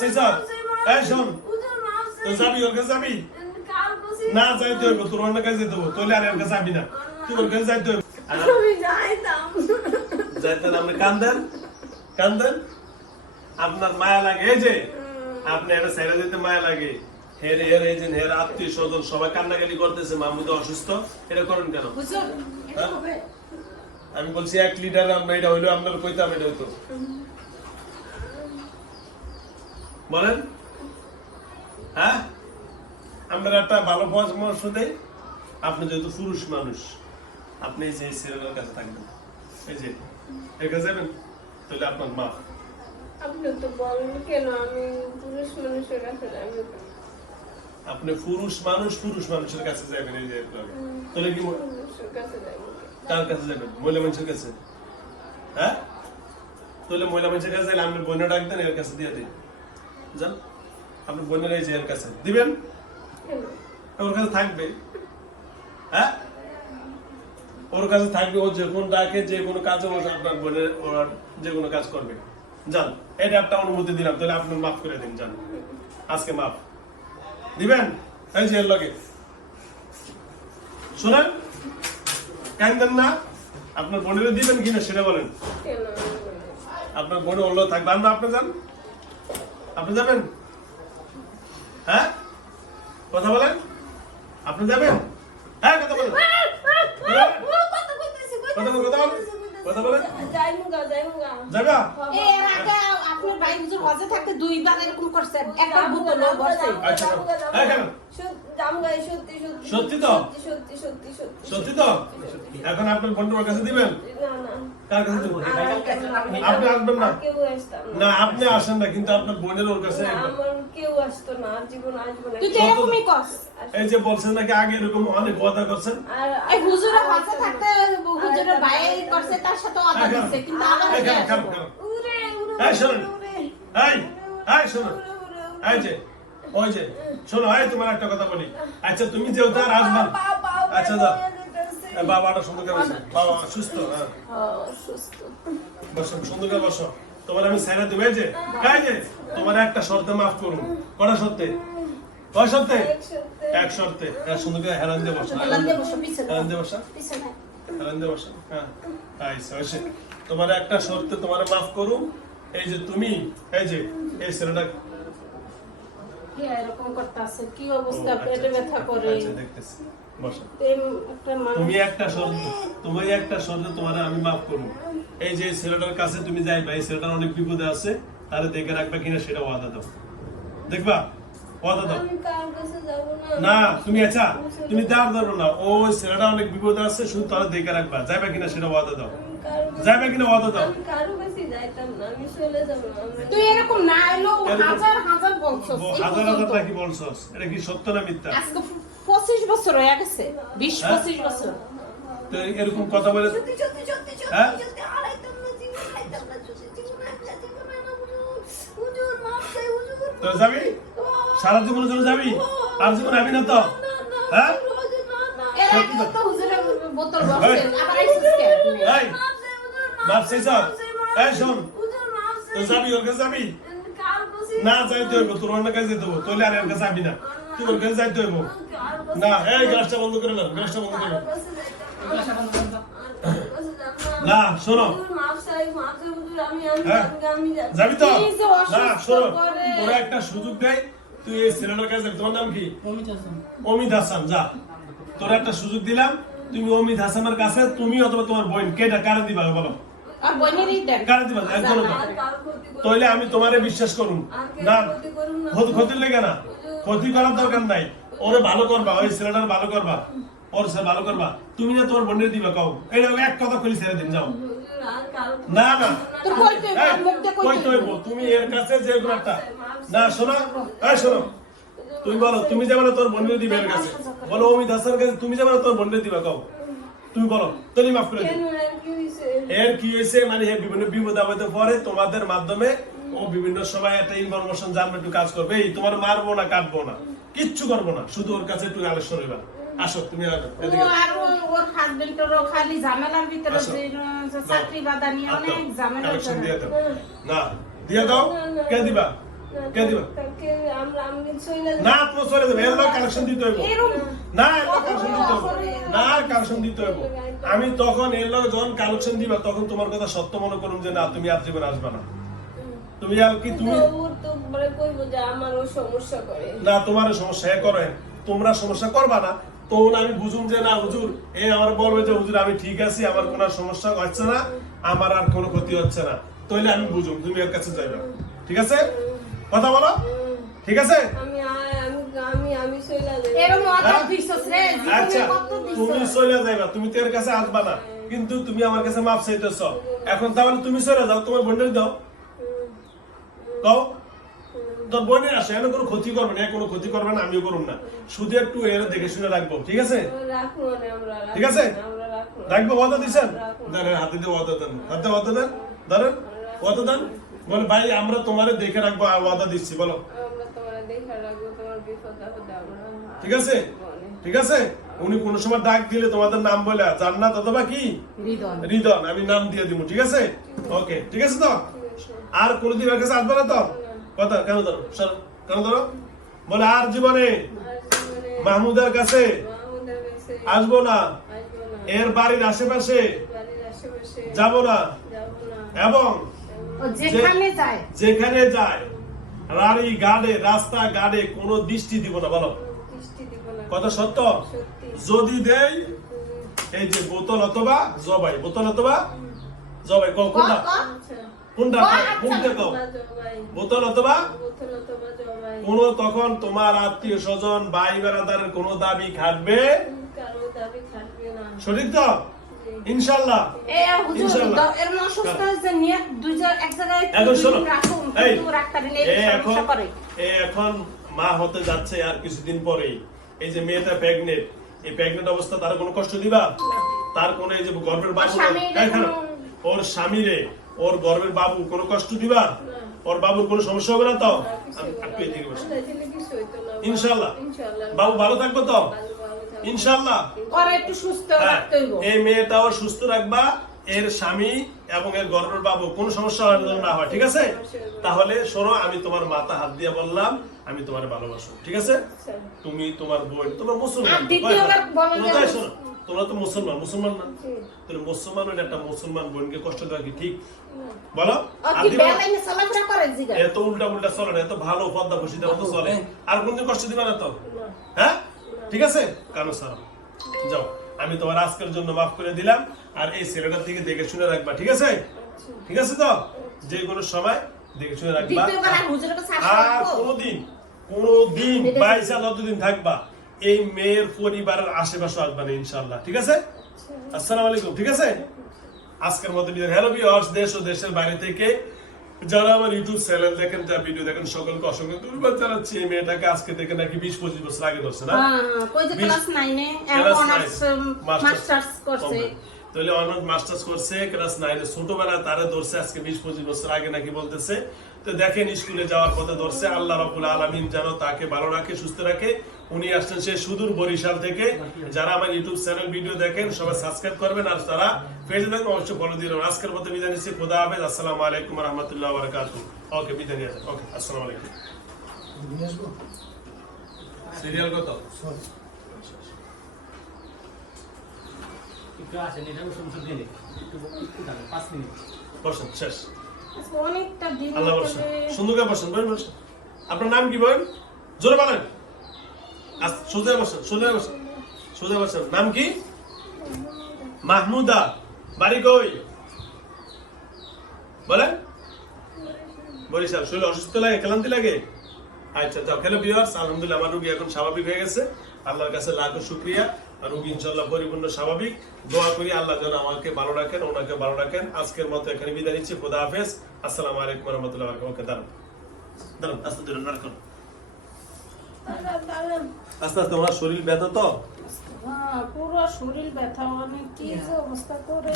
শেষ এই শোন। তো যাবি ওর কাছে যাবি? না যাইতে হইব তোর অন্য কাছে যেতে তোলে আর ওর কাছে যাবি না। তুই ওর কাছে যাইতে হইব। আপনি কান্দেন কান্দেন আপনার মায়া লাগে এই যে আপনি এটা ছেড়ে দিতে মায়া লাগে। হের হের এই যে হের আত্মীয় স্বজন সবাই কান্নাকাটি করতেছে মামুদ অসুস্থ। এটা করেন কেন? হ্যাঁ? আমি বলছি এক লিটার আমরা এটা হইল আপনার কইতাম এটা হইতো। বলেন। হ্যাঁ? আমরা একটা ভালো পরামর্শ দেই। আপনি যেহেতু পুরুষ মানুষ আপনি এই যে ছেলের কাছে থাকবেন। এই যে এর কাছে যাবেন? তাহলে আপনার মা। আপনি তো বলেন কেন? আমি পুরুষ মানুষের কাছে যাব আপনি পুরুষ মানুষ পুরুষ মানুষের কাছে যাবেন এই যে। তাহলে কি কাছে কার কাছে যাবেন? মহিলা মানুষের কাছে? হ্যাঁ? তাহলে মহিলা মানুষের কাছে যাইলে আপনি বোনের ডাক দেন এর কাছে দিয়ে দিন। যান আপনি বোনের এই এর কাছে। দিবেন? ওর কাছে থাকবে। হ্যাঁ? ওর কাছে থাকবে ও যে কোনো ডাকে যে কোনো কাজে ও আপনার বোনের ওর যে কোনো কাজ করবে। যান এটা একটা অনুমতি দিলাম তাহলে আপনি মাফ করে দিন যান আজকে মাফ। দিবেন? এই যে এর লগে। শুনেন? কেন দেন না? আপনার বোনের দিবেন কিনা সেটা বলেন। আপনার বোনে অন্য থাকবে। আমরা আপনি যান আপনি যাবেন? হ্যাঁ? কথা বলেন? আপনি যাবেন? হ্যাঁ কথা বলেন। কথা বলেন কথা বলেন। কথা বলেন। যাইমুগা যাইমুগা যাবা এর আগে আপনার ভাই হুজুর হজে থাকতে দুইবার এরকম করছেন। একবার না বসে। আচ্ছা, হ্যাঁ, কেন? সত্যি তো? সত্যি সত্যি সত্যি সত্যি তো? এখন আপনার বোনের কাছে দিবেন? না না। কার কাছে দিবেন? আর কেউ- আপনি আসবেন না? আর কেউ আসতাম না। আপনি আসেন না কিন্তু আপনার বোনের ওর কাছে কেউ আসতো না জীবন আসব না। তুই এরকমই কস এই যে বলছেন নাকি আগে এরকম অনেক কথা করছেন? এই হুজুরে হজে থাকতে হুজুরের ভাই করছে তার সাথে অদা দিচ্ছে কিন্তু আমার এই যে ওই যে শোনো তোমার একটা কথা বলি। আচ্ছা তুমি আর আসবা আচ্ছা দাও। বাবাটা সুন্দর করে বসো। বাবা সুস্থ হ্যাঁ। বসো সুন্দর করে বসো। তোমার আমি দেবো যে যে তোমার একটা শর্তে মাফ করুন। কটা শর্তে? কয় শর্তে? এক শর্তে। হ্যাঁ, সুন্দর করে হেলান দিয়ে বসো। হেলান দিয়ে বসো, হেলান দিয়ে বসো? হেলান দিয়ে বসো? হ্যাঁ। তোমার একটা শর্তে তোমার মাফ করুন। এই যে তুমি এই যে এই ছেলেটা এরকম করতেছে? কি অবস্থা? আচ্ছা, পেটে ব্যথা করে। আচ্ছা, বসো। তেম একটা একটা শর্ত তুমি একটা শর্ত তোমার আমি মাফ করব। এই যে ছেলেটার কাছে তুমি যাইবা এই ছেলেটার অনেক বিপদে আছে তারে দেখে রাখবা কিনা সেটা ওয়াদা দাও। দেখবা? ওয়াদা দাও। না? না তুমি আচ্ছা তুমি দাঁড় ধরো না। ও ছেলেটা অনেক বিপদে আছে শুধু তারা দেখে রাখবা। যাইবা কিনা সেটা ওয়াদা দাও। যাইবা কিনা ওয়াদা দাও। তুই এরকম না এলো হাজার হাজার বলছস। হাজার হাজার নাকি বলছস? এটা কি সত্য না মিথ্যা? আজকে পঁচিশ বছর হয়ে গেছে বিশ হ্যাঁ? পঁচিশ বছর। তো এরকম কথা বলে হ্যাঁ? তো যাবি? সারা জীবনের জন্য যাবি? আর জীবন আমি না তো? হ্যাঁ? শোন। যাবি, ওর যাবি? না তোর তোলে ওর যাবি না। তুই ওর না, এই বন্ধ করে বন্ধ না যাব শোনো। হ্যাঁ। যাবি তো? শোনো। তোরা একটা সুযোগ দেয় তুই এই ছেলেটার কাছে তোমার নাম কি? অমিত হাসান। যা। তোর একটা সুযোগ দিলাম তুমি অমিত হাসানের কাছে তুমি অথবা তোমার বোন কেটা কারে দিবা বলো। আর কারে দিবা একজন তাহলে আমি তোমারে বিশ্বাস করুন না করুন না। ক্ষতি ক্ষতির লেগে না। ক্ষতি করার দরকার নাই। ওরে ভালো করবা ওই ছেলেটার ভালো করবা। ওর ভালো করবা। তুমি না তোমার বোনের দিবা কাউ এটা এক কথা কইলি ছেড়ে দিন যাও। না না। হইব, তুমি এর কাছে যে না শোনো এই শোনো। তুমি বলো তুমি যাবে না তোর বোনের দিবে এর কাছে। বলো অমিত হাসানের কাছে তুমি যাবে না তোর বোনের দিবা কাউ তুমি বলো তুমি মাফ করে এর কি হয়েছে? মানে এর বিভিন্ন বিপদ আপদে পরে তোমাদের মাধ্যমে ও বিভিন্ন সময় একটা ইনফরমেশন জানবে একটু কাজ করবে। এই তোমার মারবো না কাটবো না। কিচ্ছু করব না। শুধু ওর কাছে একটু আলোচনা আসো তুমি ওর হাজবেন্ডেরও খালি ঝামেলার ভিতরে চাকরি বাদা নিয়ে অনেক ঝামেলা না দিয়ে দাও। কে দিবা? কে দিবা? আমি না তোমার চলে যাবে। এর কালেকশন দিতে হইব। না এর কালেকশন দিতে হইব। না কালেকশন দিতে হইব। আমি তখন এর যখন কালেকশন দিবা তখন তোমার কথা সত্য মনে করুম যে না তুমি আর জীবন আসবে না। তুমি আর কি তুমি করে। না তোমার সমস্যা। এ করে তোমরা সমস্যা করবা না। তখন আমি বুঝুম যে না হুজুর এই আমার বলবে যে হুজুর আমি ঠিক আছি আমার কোনো সমস্যা হচ্ছে না আমার আর কোনো ক্ষতি হচ্ছে না। তাহলে আমি বুঝুম তুমি এর কাছে যাইবা। ঠিক আছে? কথা বলো? ঠিক আছে? আমি আ- আমি আমি আমি চলে যাব এরম অত হ্যাঁ? আচ্ছা জীবনে কত তুমি চলে যাইবা তুমি তো এর কাছে আসবা না। কিন্তু তুমি আমার কাছে মাপ চাইতেছ। এখন তাহলে তুমি চলে যাও তোমার বন্ধু দাও। কও? তোর বোনের আসে এনে কোনো ক্ষতি করবে না কোনো ক্ষতি করবে না আমিও না। শুধু একটু এর দেখে শুনে রাখব ঠিক আছে? রাখব না আমরা রাখব ঠিক আছে? রাখব। ওয়াদা। ধরেন হাতে দিয়ে ওয়াদা দেন হাতে ওয়াদা দেন। ধরেন ওয়াদা দেন। বলে ভাই আমরা তোমারে দেখে রাখব আর ওয়াদা দিচ্ছি বলো। আমরা তোমার দেখা রাখব তোমার বিপদ আপদে আমরা ঠিক আছে? ঠিক আছে? উনি কোন সময় ডাক দিলে তোমাদের নাম বলে জান্নাত অথবা কি? রিদন। আমি নাম দিয়ে দিব ঠিক আছে? ওকে ঠিক আছে তো? আর কোনোদিন আর কাছে আসবে না তো? কথা কেন ধরো? কেন ধরো? বলে আর জীবনে মাহমুদের কাছে আসব না। এর বাড়ির আশেপাশে যাব না। এবং যেখানে যায়। রাড়ি গাড়ে রাস্তা গাড়ে কোনো দৃষ্টি দিব না বলো। কথা সত্য? যদি দেই এই যে বোতল অথবা জবাই বোতল অথবা জবাই কোনটা। কোনটা। বোতল অথবা। কোন তখন তোমার আত্মীয় স্বজন ভাই বেড়াদারের কোন দাবি খাটবে। সঠিক তো? ইনশাল্লাহ। এখন মা হতে যাচ্ছে আর কিছুদিন পরেই। এই যে মেয়েটা প্রেগনেন্ট এই প্রেগনেন্ট অবস্থা তার কোনো কষ্ট দিবা? তার কোন এই যে স্বামীর এই ওর স্বামীরে ওর গর্ভের বাবু কোনো কষ্ট দিবা? ওর বাবুর কোনো সমস্যা হবে না তো? আপনি এদিকে ইনশাআল্লাহ। বাবু ভালো থাকবে তো? ভালো, ভালো থাকবে। ইনশাআল্লাহ। ওরা একটু সুস্থ হ্যাঁ, রাখতে এই মেয়েটাও সুস্থ রাখবা এর স্বামী এবং এর গর্ভের বাবু। কোনো সমস্যা না হয় ঠিক আছে? তাহলে শোনো আমি তোমার মাথা হাত দিয়ে বললাম আমি তোমার ভালোবাসো ঠিক আছে? আচ্ছা। তুমি তোমার বোন তোমার মুসলমান। শোনো, তোমরা তো মুসলমান মুসলমান না। তুমি মুসলমান হলে একটা মুসলমান বোনকে কষ্ট দেওয়া কি ঠিক? বলো? এত উল্টা উল্টা চলে না এত ভালো পদ্মা খুশিতে মতো চলে। আর কোনদিন কষ্ট দিবা না তো? হ্যাঁ? ঠিক আছে? কানো স্যার যাও। আমি তোমার আজকের জন্য মাফ করে দিলাম আর এই ছেলেটার থেকে দেখে শুনে রাখবা ঠিক আছে? আচ্ছা। ঠিক আছে তো? যে কোনো সময় দেখে শুনে রাখবা। আর কোনোদিন কোনোদিন বাইশা যতদিন থাকবা এই মেয়ের পরিবারের আশেপাশে আসবেন ইনশাল্লাহ ঠিক আছে? আসসালামু আলাইকুম ঠিক আছে? আজকের মতো বিদায়। হ্যালো বিয়ার্স দেশ ও দেশের বাইরে থেকে যারা আমার ইউটিউব চ্যানেল দেখেন যা ভিডিও দেখেন সকলকে অসংখ্য ধন্যবাদ জানাচ্ছি। এই মেয়েটাকে আজকে থেকে নাকি বিশ পঁচিশ বছর আগে ধরছে না? হ্যাঁ, কই যে বিশ- ক্লাস নাইনে? মাস্টার্স করছে। তাহলে অনার্স মাস্টার্স করছে ক্লাস নাইনে ছোটবেলা তারে ধরছে আজকে বিশ পঁচিশ বছর আগে নাকি বলতেছে। তো দেখেন স্কুলে যাওয়ার পথে ধরছে আল্লাহ রাবুল আলমিন যেন তাকে ভালো রাখে সুস্থ রাখে। উনি আসছেন সে সুদূর বরিশাল থেকে। যারা আমার ইউটিউব চ্যানেল ভিডিও দেখেন সবাই সাবস্ক্রাইব করবেন আর তারা পেজে দেখবেন অবশ্যই ফলো দিয়ে দেবেন। আজকের মতো বিদায় নিচ্ছি খোদা হাফেজ আসসালামু আলাইকুম রহমতুল্লাহ বারকাতু ওকে বিদায় নিয়ে ওকে আসসালামু আলাইকুম। সিরিয়াল কত? একটু আসেন এটা সমস্যা দিন একটু একটু দাঁড়ান পাঁচ মিনিট। বসেন শেষ। অনেকটা দিন আল্লাহ বসেন। সুন্দর করে বসেন বসেন বসেন। আপনার নাম কি বলেন? জোরে বলেন। আস- সোজা বসেন সোজা বসেন সোজা বসেন। নাম কি? মাহমুদা। বাড়ি কই? বলেন। বরিশাল। শরীর অসুস্থ লাগে ক্লান্তি লাগে? আচ্ছা যাও। বিয়ার্স আলহামদুলিল্লাহ আমার রুগী এখন স্বাভাবিক হয়ে গেছে। আল্লাহর কাছে লাখো শুক্রিয়া। রুগী ইনশাল্লাহ পরিপূর্ণ স্বাভাবিক। দোয়া করি আল্লাহ যেন আমাকে ভালো রাখেন, ওনাকে ভালো রাখেন। আজকের মতো এখানে বিদায় নিচ্ছি। খোদা হাফেজ। আসসালামু আলাইকুম রহমতুল্লাহ ওকে দাঁড়ান। দাঁড়ান, আস্তে। আস্তে আস্তে শরীর ব্যথা তো? পুরো শরীর ব্যথা অনেক কি যে অবস্থা করে।